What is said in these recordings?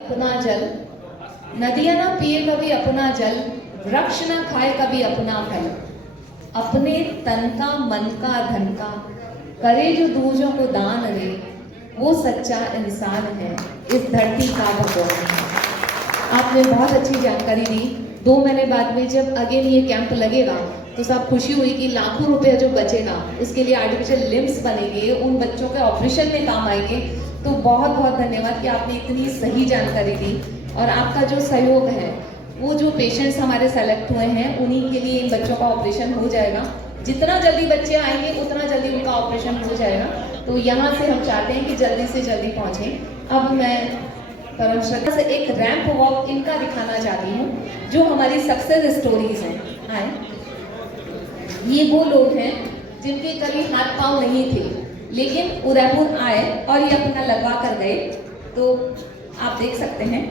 अपना जल, नदियां ना पिए कभी अपना जल, वृक्ष ना खाए कभी अपना फल, अपने तन का मन का धन का करे जो दूसरों को दान दे, वो सच्चा इंसान है, इस धरती का भगवान है। आपने बहुत अच्छी जानकारी दी। 2 महीने बाद में जब अगेन ये कैंप लगेगा तो सब खुशी हुई कि लाखों रुपए जो बचेगा उसके लिए आर्टिफिशियल लिम्स बनेंगे, उन बच्चों के ऑपरेशन में काम आएंगे। तो बहुत बहुत धन्यवाद कि आपने इतनी सही जानकारी दी और आपका जो सहयोग है, वो जो पेशेंट्स हमारे सेलेक्ट हुए हैं उन्हीं के लिए इन बच्चों का ऑपरेशन हो जाएगा। जितना जल्दी बच्चे आएंगे उतना जल्दी उनका ऑपरेशन हो जाएगा। तो यहाँ से हम चाहते हैं कि जल्दी से जल्दी पहुँचें। अब मैं परम श्रद्धा से एक रैंप वॉक इनका दिखाना चाहती हूँ जो हमारी सक्सेस स्टोरीज हैं। आए, ये वो लोग हैं जिनके कभी हाथ पांव नहीं थे लेकिन उदयपुर आए और ये अपना लगवा कर गए। तो आप देख सकते हैं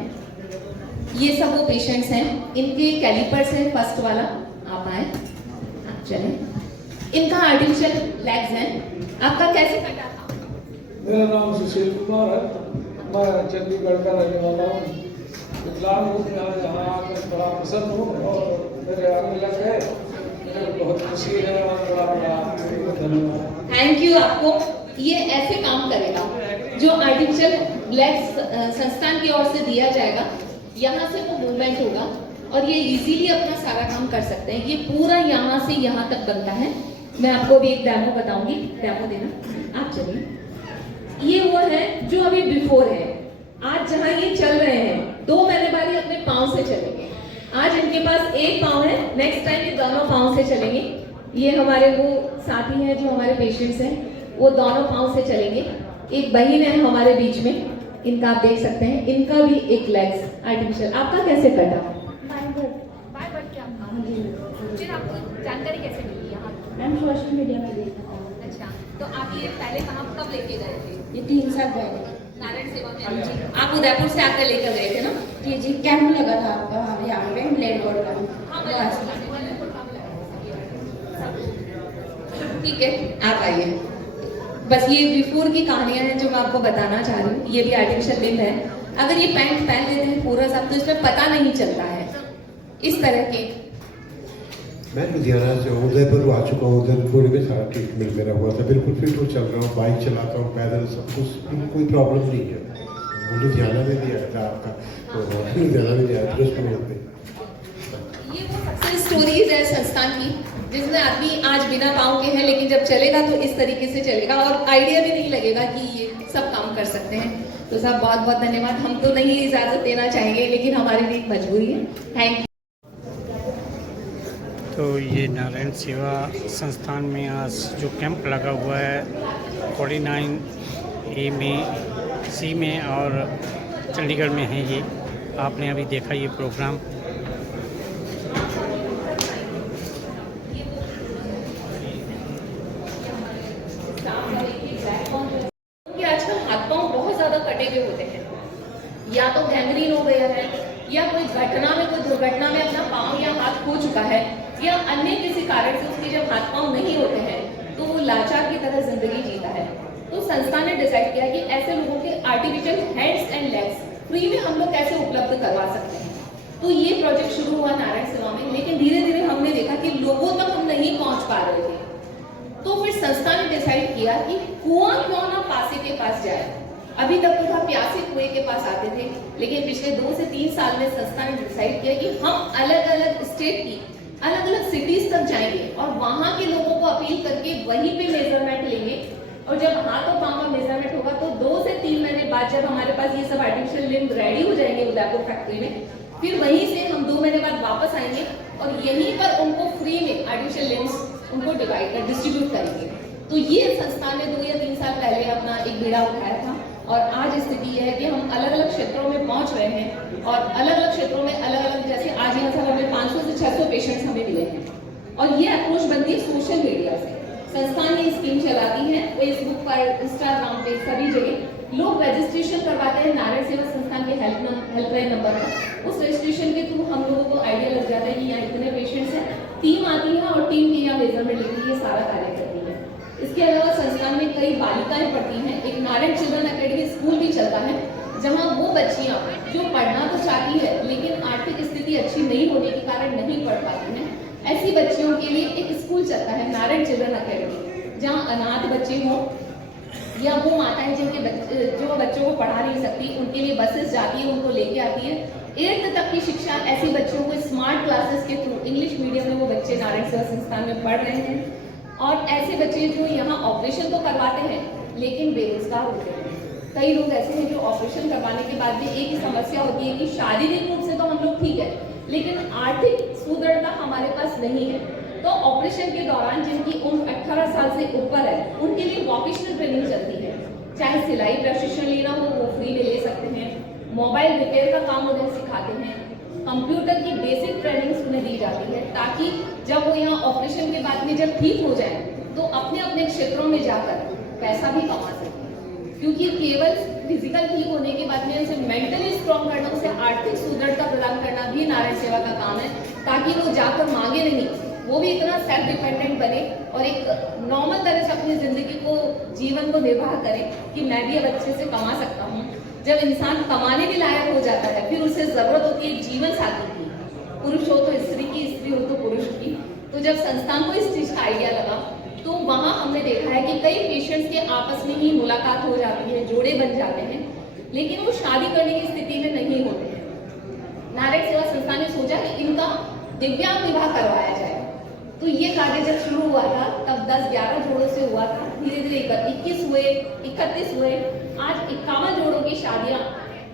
ये सब वो पेशेंट्स हैं, इनके कैलिपर्स हैं। फर्स्ट वाला आप आए, चलें। इनका आर्टिफिशियल लेग्स हैं। आपका कैसे कटा था? मेरा नाम सुशील कुमार है, मैं चंडीगढ़ का रहने वाला हूँ। विकलांग रूप में आज यहाँ आकर बड़ा प्रसन्न हूँ और मेरे अंग लग गए, मुझे बहुत खुशी है और बड़ा बड़ा धन्यवाद। थैंक यू आपको। ये ऐसे काम करेगा जो आर्टिफिशियल लेग्स संस्थान की ओर से दिया जाएगा। यहाँ से वो मूवमेंट होगा और ये इजीली अपना सारा काम कर सकते हैं। ये पूरा यहाँ से यहाँ तक बनता है। मैं आपको भी एक डेमो बताऊंगी, डेमो देना आप। चलिए, ये वो है जो अभी बिफोर है। आज जहाँ ये चल रहे हैं 2 महीने बाद ये अपने पाँव से चलेंगे। आज इनके पास एक पाँव है, नेक्स्ट टाइम ये दोनों पाँव से चलेंगे। ये हमारे वो साथी हैं जो हमारे पेशेंट्स हैं, वो दोनों पाँव से चलेंगे। एक बहन है हमारे बीच में, इनका आप देख सकते हैं, इनका भी एक लेग्स आर्टिफिशियल। आपका कैसे कटा? बाय बट क्या फिर आपको जानकारी कैसे मिली यहाँ? मैम सोशल मीडिया में देखा था। अच्छा, तो आप ये पहले कहाँ कब लेके गए थे? ये 3 साल पहले। नारायण सेवा में? हाँ जी। आप उदयपुर से आकर लेकर गए थे ना? जी जी, कैंप लगा था आपका हमारे यहाँ पे ब्लेड बोर्ड का। ठीक है, आप आइए। बस ये बिफोर की कहानियां हैं जो मैं आपको बताना चाह रही हूँ। ये भी आर्टिफिशियल लिम्ब है। अगर ये पैंट पहन लेते हैं पूरा सब तो इसमें पता नहीं चलता है। इस तरह के मैं लुधियाना से उदयपुर आ चुका हूँ। उदयपुर में सारा ट्रीटमेंट मेरा हुआ था, बिल्कुल फिट हो चल रहा हूँ, बाइक चलाता हूँ, पैदल सब कुछ, कोई प्रॉब्लम नहीं है। वो लुधियाना में भी आया था आपका, तो लुधियाना में आया था उसमें। ये वो सक्सेस स्टोरीज है संस्थान की जिसमें आदमी आज बिना पाँव के हैं लेकिन जब चलेगा तो इस तरीके से चलेगा और आइडिया भी नहीं लगेगा कि ये सब काम कर सकते हैं। तो साहब बहुत बहुत धन्यवाद। हम तो नहीं इजाजत देना चाहेंगे लेकिन हमारी भी एक मजबूरी है। Thank you. तो ये नारायण सेवा संस्थान में आज जो कैंप लगा हुआ है 49A में, C में और चंडीगढ़ में है, ये आपने अभी देखा ये प्रोग्राम। आजकल हाथ पांव बहुत ज्यादा कटे हुए होते हैं, या तो गैंग्रीन हो गया है या कोई घटना में, कोई दुर्घटना में अपना पांव या हाथ खो चुका है या अन्य किसी कारण से उसके जब हाथ पांव नहीं होते हैं तो वो लाचार की तरह जिंदगी जीता है। तो संस्था ने डिसाइड किया कि ऐसे लोगों के artificial heads and legs free में हम लोग कैसे उपलब्ध करवा सकते हैं। तो ये प्रोजेक्ट शुरू हुआ नारायण सेवा में, लेकिन धीरे धीरे हमने देखा कि लोगों तक हम नहीं पहुंच पा रहे थे। तो फिर संस्था ने डिसाइड किया कि कुआं क्यों ना पासे के पास जाए। अभी तक तो था प्यासे कुएं के पास आते थे, लेकिन पिछले 2 से 3 साल में संस्था ने डिसाइड किया कि हम अलग अलग स्टेट की अलग अलग सिटीज तक जाएंगे और वहां के लोगों को अपील करके वहीं पे मेजरमेंट लेंगे। और जब हाथ और पांव का मेजरमेंट होगा तो 2 से 3 महीने बाद जब हमारे पास ये सब आर्टिफिशियल लिम्ब रेडी हो जाएंगे उदयपुर फैक्ट्री में, फिर वहीं से हम 2 महीने बाद वापस आएंगे और यहीं पर उनको फ्री में आर्टिफिशियल लिम्स उनको डिस्ट्रीब्यूट करेंगे। तो ये संस्थान ने 2 या 3 साल पहले अपना एक बीड़ा उठाया था और आज स्थिति यह है कि हम अलग अलग क्षेत्रों में पहुंच रहे हैं और अलग अलग क्षेत्रों में अलग अलग, जैसे आज यहाँ सब हमें 500 से 600 पेशेंट्स हमें मिले हैं। और ये अप्रोच बनती है सोशल मीडिया से। संस्थान ये स्कीम चलाती है फेसबुक पर, इंस्टाग्राम पे, सभी जगह लोग रजिस्ट्रेशन करवाते हैं नारायण सेवा संस्थान के हेल्पलाइन नंबर पर। उस रजिस्ट्रेशन के थ्रू हम लोगों को आइडिया लग जाता है कि यहाँ इतने पेशेंट्स हैं, टीम आती है और टीम की यहाँ मेजरमेंट लेती है, ये सारा कार्य करती है। इसके अलावा संस्थान में कई बालिकाएं पढ़ती हैं। एक नारायण चिल्ड्रन अकेडमी स्कूल भी चलता है जहां वो बच्चियां जो नहीं होने के कारण नहीं पढ़ पाती हैं, ऐसी बच्चियों के लिए एक स्कूल चलता है नारायण चिल्ड्रन अकेडमी, जहाँ अनाथ बच्चे हों या वो माताएं जो बच्चों को पढ़ा नहीं सकती, उनके लिए बसेस जाती है, उनको लेके आती है। 8th तक की शिक्षा ऐसी बच्चों को स्मार्ट क्लासेस के थ्रू इंग्लिश मीडियम में वो बच्चे नारायण सेवा संस्थान में पढ़ रहे हैं। और ऐसे बच्चे जो यहाँ ऑपरेशन तो करवाते हैं लेकिन बेरोजगार होते हैं। कई लोग ऐसे हैं जो ऑपरेशन करवाने के बाद भी एक ही समस्या होती है कि शारीरिक रूप से तो हम लोग ठीक है लेकिन आर्थिक सुदृढ़ता हमारे पास नहीं है। तो ऑपरेशन के दौरान जिनकी उम्र 18 साल से ऊपर है उनके लिए वोकेशनल ट्रेनिंग चलती है, चाहे सिलाई प्रशिक्षण लेना हो वो फ्री में ले सकते हैं, मोबाइल रिपेयर का काम उन्हें सिखाते हैं, कंप्यूटर की बेसिक ट्रेनिंग उन्हें दी जाती है ताकि जब वो यहाँ ऑपरेशन के बाद में जब ठीक हो जाए तो अपने अपने क्षेत्रों में जाकर पैसा भी कमा सकें। क्योंकि केवल फिजिकल ठीक होने के बाद में उसे मेंटली स्ट्रॉन्ग करना, उसे आर्थिक सुदृढ़ता प्रदान करना भी नारायण सेवा का काम है, ताकि वो जाकर मांगे नहीं, वो भी इतना सेल्फ डिपेंडेंट बने और एक नॉर्मल तरह से अपनी जिंदगी को जीवन को निर्वाह करे कि मैं भी अब अच्छे से कमा सकता हूँ। जब इंसान कमाने के लायक हो जाता है फिर उसे जरूरत होती है जीवन साथी की, पुरुष हो तो स्त्री की, स्त्री हो तो पुरुष की। तो जब संस्थान को इस चीज का आइडिया लगा तो वहां हमने देखा है कि कई पेशेंट्स के आपस में ही मुलाकात हो जाती है, जोड़े बन जाते हैं, लेकिन वो शादी करने की स्थिति में नहीं होते हैं। नारायण सेवा संस्थान ने सोचा कि इनका दिव्यांग विवाह करवाया जाए। तो ये कार्य जब शुरू हुआ था तब 10-11 जोड़ों से हुआ था, धीरे धीरे 21 हुए, 31 हुए, आज 51 जोड़ों की शादियां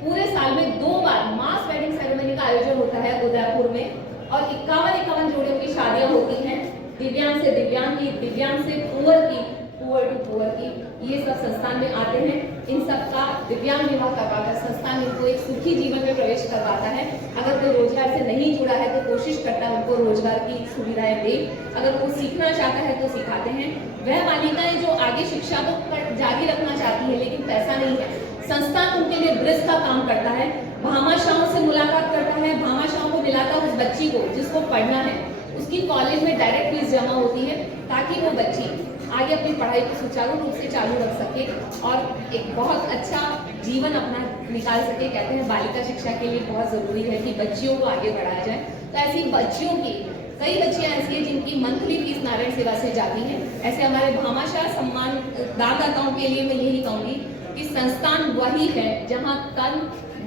पूरे साल में 2 बार मास वेडिंग सेरेमनी का आयोजन होता है उदयपुर में और 51 जोड़ों की शादियां होती हैं, दिव्यांग से दिव्यांग की, दिव्यांग से पुअर की, पुअर टू पुअर की। ये सब संस्थान में आते हैं, इन सब का दिव्यांग विवाह करवाकर संस्थान इनको एक सुखी जीवन में प्रवेश करवाता है। अगर कोई रोजगार से नहीं जुड़ा है तो कोशिश करता है उनको रोजगार की सुविधाएं दे, अगर वो सीखना चाहता है तो सिखाते हैं। वह बालिकाएं जो आगे शिक्षा तो जारी रखना चाहती है लेकिन पैसा नहीं है, संस्थान उनके लिए ब्रिज का काम करता है, भामाशाहों से मुलाकात करता है, भामाशाहों को दिलाता है उस बच्ची को जिसको पढ़ना है, उसकी कॉलेज में डायरेक्ट फीस जमा होती है ताकि वो बच्ची आगे अपनी पढ़ाई को सुचारू रूप से चालू रख सके और एक बहुत अच्छा जीवन अपना निकाल सके। कहते हैं बालिका शिक्षा के लिए बहुत जरूरी है कि बच्चियों को आगे बढ़ाया जाए। तो ऐसी बच्चियों की कई बच्चियां ऐसी हैं जिनकी मंथली फीस नारायण सेवा से जाती है। ऐसे हमारे भामाशाह सम्मान दानदाताओं के लिए मैं यही कहूंगी कि संस्थान वही है जहाँ तन,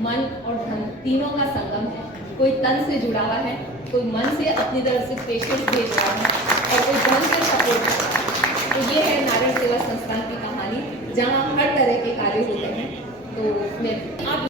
मन और धन तीनों का संगम है। कोई तन से जुड़ा हुआ है, कोई मन से अपनी तरफ से पेशेंस भेज रहा है और कोई धन से सपोर्ट कर रहा है। तो ये है नारायण सेवा संस्थान की कहानी जहाँ हर तरह के कार्य होते हैं। तो मैं आप